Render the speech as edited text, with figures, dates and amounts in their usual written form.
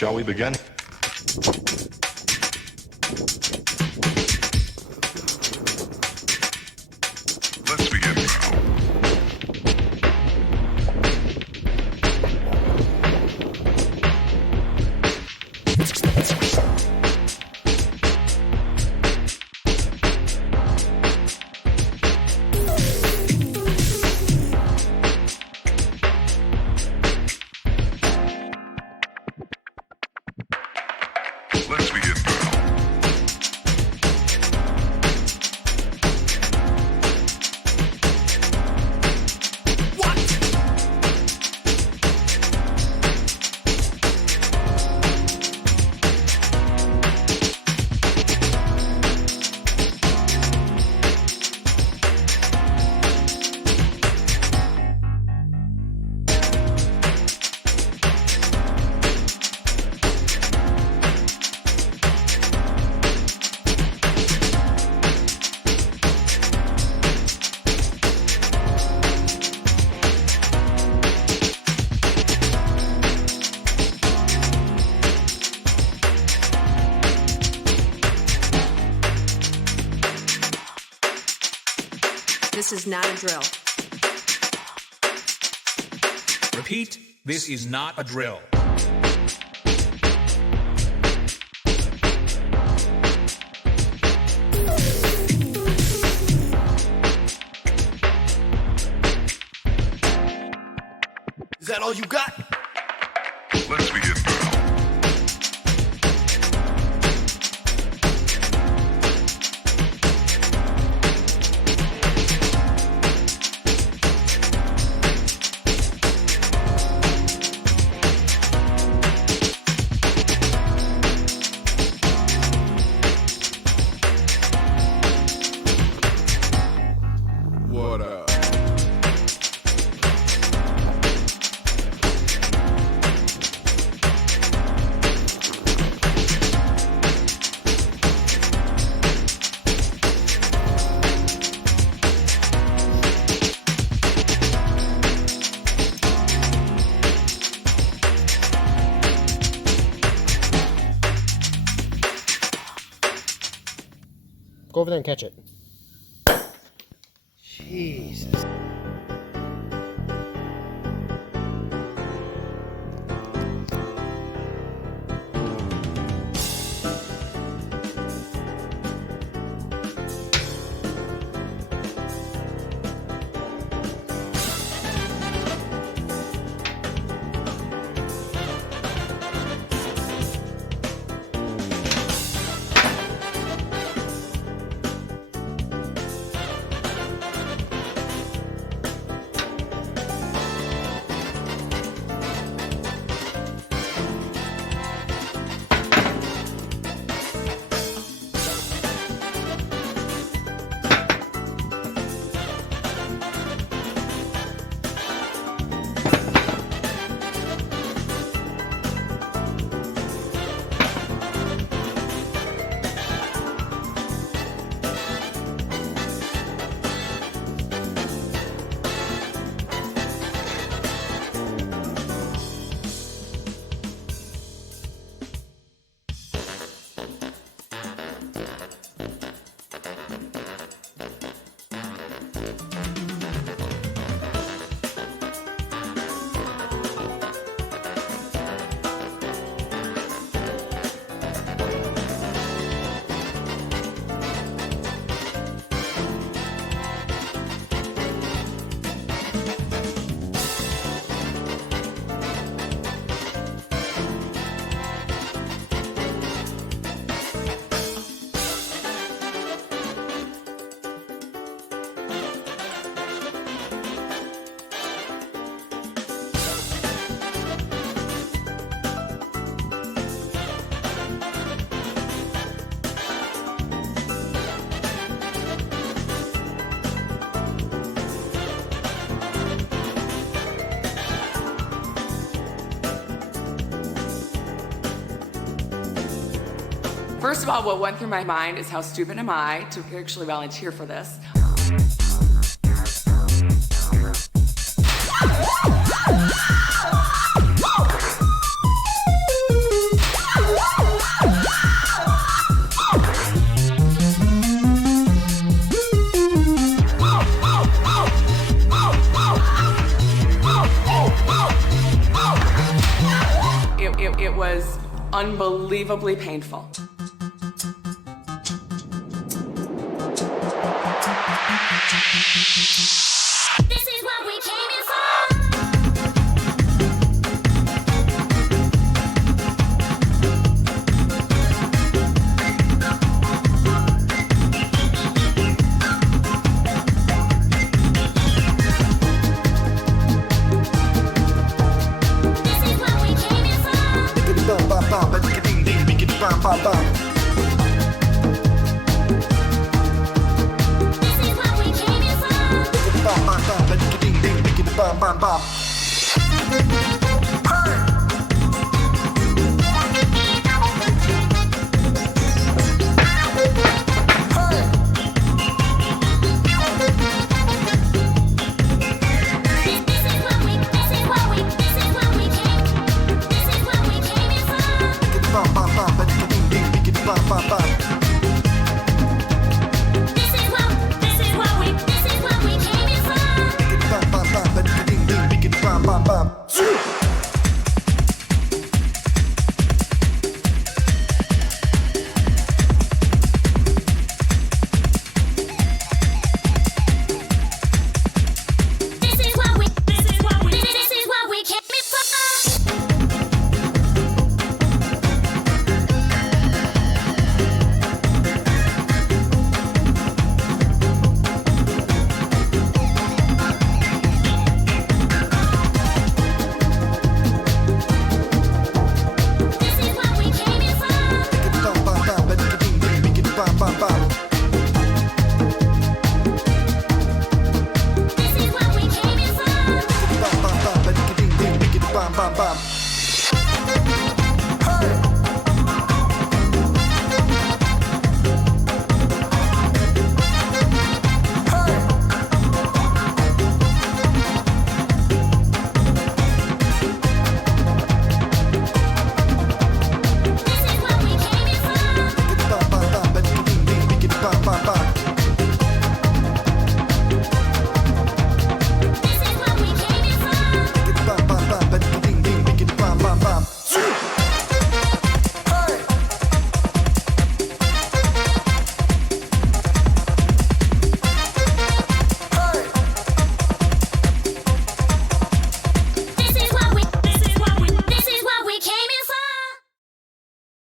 Shall we begin? Let's begin now. Let's begin now. This is not a drill. Repeat, this is not a drill. Is that all you got? Let's begin now. What up? Go over there and catch it. Jesus. First of all, what went through my mind is how stupid am I to actually volunteer for this. unbelievably painful. This is what we came in for. This is what we came in for. Biggity bum bum bum, but ding ding, biggity bum bum bum. This is what we came in for. Biggity bum bum bum, but ding ding, biggity bum bum bum. Bum bum bum, but ding ding, biggity bum bum bum.